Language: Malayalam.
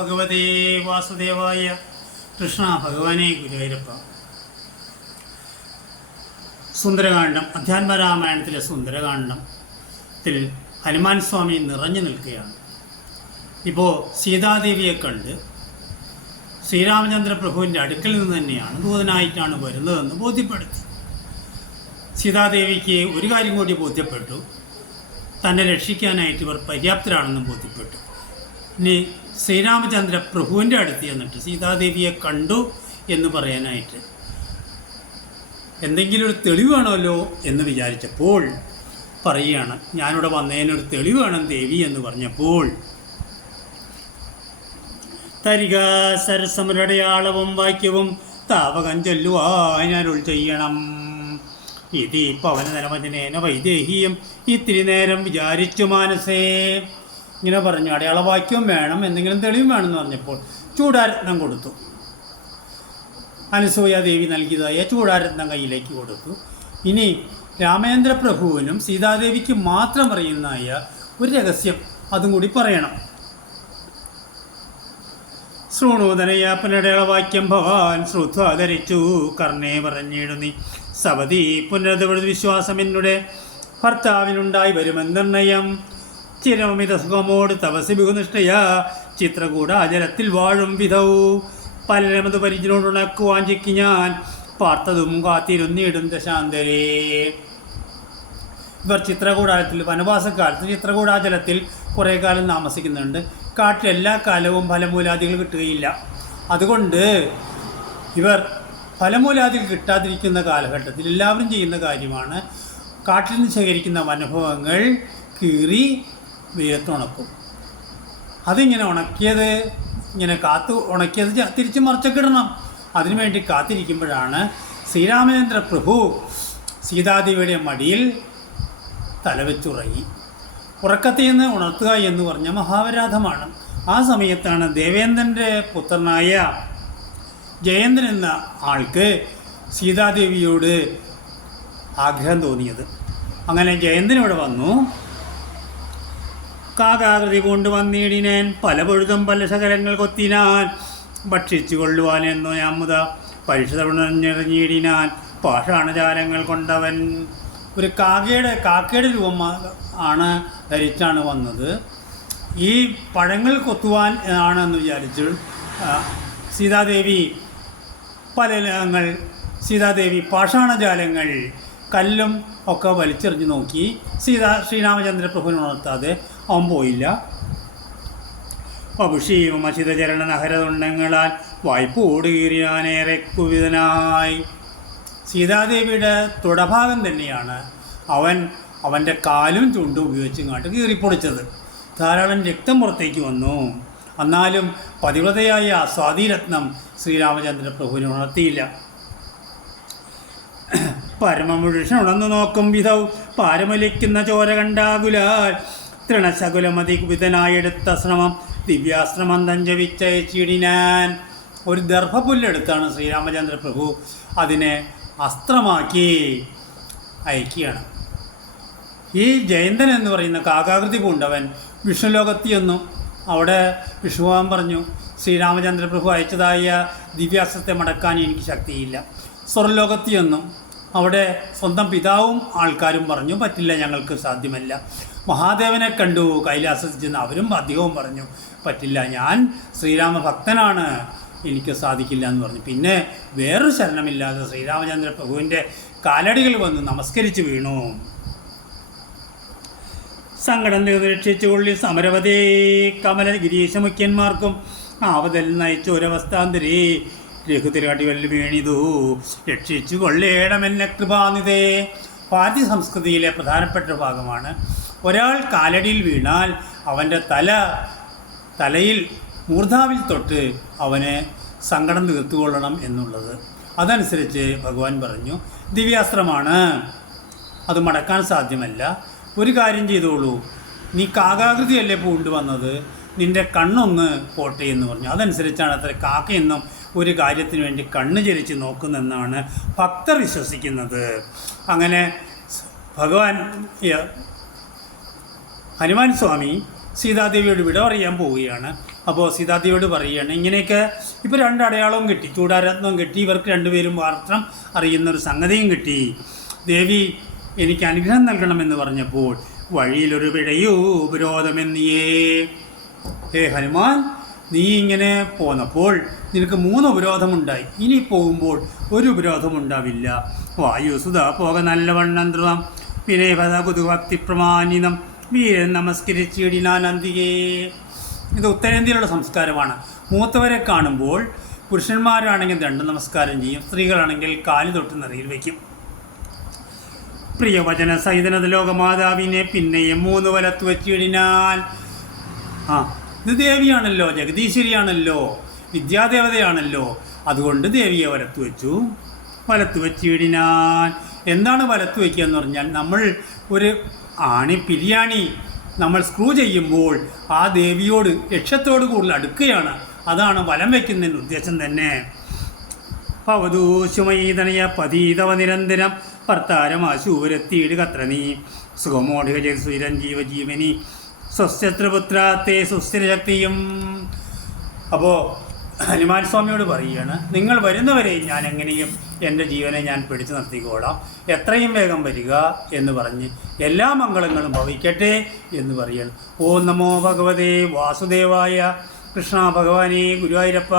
ഭഗവതേ വാസുദേവായ. കൃഷ്ണ ഭഗവാനെ ഗുരുവായൂരപ്പ. സുന്ദരകാന്ഡം, അധ്യാത്മരാമായണത്തിലെ സുന്ദരകാന്ഡത്തിൽ ഹനുമാൻ സ്വാമി നിറഞ്ഞു നിൽക്കുകയാണ്. ഇപ്പോൾ സീതാദേവിയെ കണ്ട് ശ്രീരാമചന്ദ്ര പ്രഭുവിൻ്റെ അടുക്കൽ നിന്ന് തന്നെയാണ് ദൂതനായിട്ടാണ് വരുന്നതെന്ന് ബോധ്യപ്പെടുത്തി. സീതാദേവിക്ക് ഒരു കാര്യം കൂടി ബോധ്യപ്പെട്ടു, തന്നെ രക്ഷിക്കാനായിട്ട് ഇവർ പര്യാപ്തരാണെന്നും ബോധ്യപ്പെട്ടു. ഇനി ശ്രീരാമചന്ദ്ര പ്രഭുവിൻ്റെ അടുത്ത് ചെന്നിട്ട് സീതാദേവിയെ കണ്ടു എന്ന് പറയാനായിട്ട് എന്തെങ്കിലും ഒരു തെളിവ് വേണമല്ലോ എന്ന് വിചാരിച്ചപ്പോൾ പറയുകയാണ്, ഞാനിവിടെ വന്നതിനൊരു തെളിവ് വേണം ദേവി എന്ന് പറഞ്ഞപ്പോൾ, തരിക സരസമരടയാളവും വാക്യവും താവകം ചൊല്ലുവാനരുൾ ചെയ്യണം. ഇതി പവനതലമതിനേന വൈദേഹിയും ഇത്തിരി നേരം വിചാരിച്ചു മാനസേ. ഇങ്ങനെ പറഞ്ഞു, അടയാളവാക്യവും വേണം, എന്തെങ്കിലും തെളിവും വേണമെന്ന് പറഞ്ഞപ്പോൾ ചൂടാരത്നം കൊടുത്തു. അനസൂയാദേവി നൽകിയതായ ചൂടാരത്നം കയ്യിലേക്ക് കൊടുത്തു. ഇനി രാമേന്ദ്ര പ്രഭുവിനും സീതാദേവിക്ക് മാത്രം അറിയുന്നതായ ഒരു രഹസ്യം അതും കൂടി പറയണം. ശൃണൂതനയാ പുനരടയാളവാക്യം ഭവാൻ ശ്രുത്വാ ധരിച്ചു കർണേ പറഞ്ഞിടുന്നി സവതി പുനരത് വിശ്വാസം എന്നുടെ ഭർത്താവിനുണ്ടായി വരുമെന്നർണയം. ചിരമിത സുഖമോട് തപസ് ബഹുനിഷ്ഠയ ചിത്രകൂടാചലത്തിൽ വാഴും വിധവും പലരമത് പരിചിനോടുണക്കുവാൻ ചിക്കി ഞാൻ പാർത്തതും കാത്തിരുന്നിടും ദശാന്തരേ. ഇവർ ചിത്രകൂടാചലത്തിൽ വനവാസക്കാലത്ത് ചിത്രകൂടാചലത്തിൽ കുറേ കാലം താമസിക്കുന്നുണ്ട്. കാട്ടിലെല്ലാ കാലവും ഫലമൂലാദികൾ കിട്ടുകയില്ല. അതുകൊണ്ട് ഇവർ ഫലമൂലാദികൾ കിട്ടാതിരിക്കുന്ന കാലഘട്ടത്തിൽ എല്ലാവരും ചെയ്യുന്ന കാര്യമാണ് കാട്ടിൽ നിന്ന് ശേഖരിക്കുന്ന വനഭോഗങ്ങൾ കീറി വെയിലത്തുണക്കും. അതിങ്ങനെ ഉണക്കിയത് ഉണക്കിയത് തിരിച്ച് മറിച്ചൊക്കെ ഇടണം. അതിനുവേണ്ടി കാത്തിരിക്കുമ്പോഴാണ് ശ്രീരാമചന്ദ്ര പ്രഭു സീതാദേവിയുടെ മടിയിൽ തലവെച്ചുറങ്ങി. ഉറക്കത്തിൽ നിന്ന് ഉണർത്തുക എന്ന് പറഞ്ഞ മഹാപരാധമാണ്. ആ സമയത്താണ് ദേവേന്ദ്രൻ്റെ പുത്രനായ ജയേന്ദ്രൻ എന്ന ആൾക്ക് സീതാദേവിയോട് ആഗ്രഹം തോന്നിയത്. അങ്ങനെ ജയേന്ദ്രൻ ഇവിടെ വന്നു. കാകാകൃതി കൊണ്ട് വന്നിടിനാൻ പല പൊഴുതും പല ശകലങ്ങൾ കൊത്തിനാൻ ഭക്ഷിച്ചു കൊള്ളുവാനെന്നോ ഞാമുത പരിശുദ്ധനിറഞ്ഞിടിനാൻ പാഷാണജാലങ്ങൾ കൊണ്ടവൻ. ഒരു കാക്കയുടെ രൂപം ആണ് ധരിച്ചാണ് വന്നത്. ഈ പഴങ്ങൾ കൊത്തുവാൻ ആണെന്ന് വിചാരിച്ചു സീതാദേവി പാഷാണജാലങ്ങൾ കല്ലും ഒക്കെ വലിച്ചെറിഞ്ഞ് നോക്കി. ശ്രീരാമചന്ദ്ര പ്രഭുവിനെ ഉണർത്താതെ അവൻ പോയില്ല. വപുഷീമശിതചരണ നഹരതുണ്ടങ്ങളാൽ വായ്പോട് കീറിയാനേറെ കുവിതനായി. സീതാദേവിയുടെ തുടഭാഗം തന്നെയാണ് അവൻ്റെ കാലും ചുണ്ടും ഉപയോഗിച്ചിങ്ങോട്ട് കീറിപ്പൊളിച്ചത്. ധാരാളം രക്തം പുറത്തേക്ക് വന്നു. എന്നാലും പതിവ്രതയായ സ്വാതിരത്നം ശ്രീരാമചന്ദ്ര പ്രഭുവിനെ ഉണർത്തിയില്ല. പരമമുഴുഷൻ ഉണർന്നു നോക്കും വിധൗ പാരമലിക്കുന്ന ചോര കണ്ടാകുലാൽ തൃണശകുലമതി കുപിതനായെടുത്ത ശ്രമം ദിവ്യാശ്രമം തഞ്ചവിച്ചയച്ചിടിനാൻ. ഒരു ദർഭപുല്ലെടുത്താണ് ശ്രീരാമചന്ദ്ര പ്രഭു അതിനെ അസ്ത്രമാക്കി അയക്കുകയാണ്. ഈ ജയന്തൻ എന്ന് പറയുന്ന കാകാകൃതി പൂണ്ടവൻ വിഷ്ണുലോകത്തിൽ ചെന്നു. അവിടെ വിഷ്ണുഭഗവാൻ പറഞ്ഞു, ശ്രീരാമചന്ദ്ര പ്രഭു അയച്ചതായ ദിവ്യാസ്ത്രത്തെ മടക്കാൻ എനിക്ക് ശക്തിയില്ല. സ്വർലോകത്തിൽ ചെന്നു. അവിടെ സ്വന്തം പിതാവും ആൾക്കാരും പറഞ്ഞു, പറ്റില്ല, ഞങ്ങൾക്ക് സാധ്യമല്ല. മഹാദേവനെ കണ്ടു കൈലാസത്തിൽ ചെന്ന്, അവരും അധികവും പറഞ്ഞു, പറ്റില്ല, ഞാൻ ശ്രീരാമ ഭക്തനാണ്, എനിക്ക് സാധിക്കില്ല എന്ന് പറഞ്ഞു. പിന്നെ വേറൊരു ശരണമില്ലാതെ ശ്രീരാമചന്ദ്ര പ്രഭുവിൻ്റെ കാലടികൾ വന്ന് നമസ്കരിച്ച് വീണു. സങ്കടം രക്ഷിച്ചു കൊള്ളി സമരവതേ കമല ഗിരീശമുഖ്യന്മാർക്കും ആവതൽ നയിച്ച ഒരവസ്ഥാന്തരേ രഘുതിരാട്ടി വല്ലു വീണിതു രക്ഷിച്ചു കൊള്ളേണമെന്നെ കൃപാനിതേ. ഭാരതീയ സംസ്കൃതിയിലെ പ്രധാനപ്പെട്ട ഭാഗമാണ്. ഒരാൾ കാലടിയിൽ വീണാൽ അവൻ്റെ തലയിൽ മൂർധാവിൽ തൊട്ട് അവന് സങ്കടം തീർത്തുകൊള്ളണം എന്നുള്ളത്. അതനുസരിച്ച് ഭഗവാൻ പറഞ്ഞു, ദിവ്യാസ്ത്രമാണ്, അത് മടക്കാൻ സാധ്യമല്ല. ഒരു കാര്യം ചെയ്തോളൂ, നീ കാകാകൃതിയല്ലേ പൂണ്ട് വന്നത്, നിൻ്റെ കണ്ണൊന്ന് പോട്ടെ എന്ന് പറഞ്ഞു. അതനുസരിച്ചാണ് അത്ര കാക്കയെന്നും ഒരു കാര്യത്തിന് വേണ്ടി കണ്ണ് ചരിച്ച് നോക്കുന്നെന്നാണ് ഭക്തർ വിശ്വസിക്കുന്നത്. അങ്ങനെ ഭഗവാൻ ഹനുമാൻ സ്വാമി സീതാദേവിയോട് വിട പറയാൻ പോവുകയാണ്. അപ്പോൾ സീതാദേവിയോട് പറയുകയാണ് ഇങ്ങനെയൊക്കെ ഇപ്പോൾ രണ്ട് അടയാളവും കിട്ടി, ചൂടാരത്നവും കിട്ടി, ഇവർക്ക് രണ്ടുപേരും മാത്രം അറിയുന്നൊരു സംഗതിയും കിട്ടി. ദേവി എനിക്ക് അനുഗ്രഹം നൽകണമെന്ന് പറഞ്ഞപ്പോൾ വഴിയിലൊരു പിഴയോ ഉപരോധമെന്നിയേ. ഹേ ഹനുമാൻ, നീ ഇങ്ങനെ പോന്നപ്പോൾ നിനക്ക് 3 ഉപരോധമുണ്ടായി. ഇനി പോകുമ്പോൾ ഒരു ഉപരോധമുണ്ടാവില്ല. വായുസുത പോക നല്ലവണ്ണം ധ്രുവം വിനയപദ കുതുഭക്തി പ്രമാണിതം വീരൻ നമസ്കരിച്ചിടിനാനന്ദികേ. ഇത് ഉത്തരേന്ത്യയിലുള്ള സംസ്കാരമാണ്. മൂത്തവരെ കാണുമ്പോൾ പുരുഷന്മാരാണെങ്കിൽ 2 നമസ്കാരം ചെയ്യും, സ്ത്രീകളാണെങ്കിൽ കാല് തൊട്ട് നിറയിൽ വയ്ക്കും. പ്രിയവചന സഹിതനത് ലോകമാതാവിനെ പിന്നെയും 3 വലത്ത് വെച്ചിടിനാൽ. ഇത് ദേവിയാണല്ലോ, ജഗദീശ്വരിയാണല്ലോ, വിദ്യാദേവതയാണല്ലോ. അതുകൊണ്ട് ദേവിയെ വലത്ത് വെച്ചു. വലത്ത് വെച്ചിടിനാൽ എന്താണ് വലത്ത് വയ്ക്കുക എന്ന് പറഞ്ഞാൽ, നമ്മൾ ഒരു പിരിയാണി നമ്മൾ സ്ക്രൂ ചെയ്യുമ്പോൾ ആ ദേവിയോട് ലക്ഷ്യത്തോട് കൂടുതൽ അടുക്കുകയാണ്. അതാണ് വലം വയ്ക്കുന്നതിൻ്റെ ഉദ്ദേശം തന്നെ. ഭവദൂശുമയീതനയ പതീതവ നിരന്തരം ഭർത്താരമാശൂരത്തിയിട് കത്ര നീ സുഖമോടിക ചെയ്ത് സുരഞ്ജീവ ജീവനി സ്വസ്ഥത്രപുത്രാത്തെ സുസ്ഥിരശക്തിയും. അപ്പോൾ ഹനുമാൻ സ്വാമിയോട് പറയുകയാണ്, നിങ്ങൾ വരുന്നവരെ ഞാൻ എങ്ങനെയും എൻ്റെ ജീവനെ ഞാൻ പിടിച്ചു നിർത്തിക്കോളാം, എത്രയും വേഗം വരിക എന്ന് പറഞ്ഞ് എല്ലാ മംഗളങ്ങളും ഭവിക്കട്ടെ എന്ന് പറയുകയാണ്. ഓം നമോ ഭഗവതേ വാസുദേവായ. കൃഷ്ണ ഭഗവാനേ ഗുരുവായൂരപ്പ.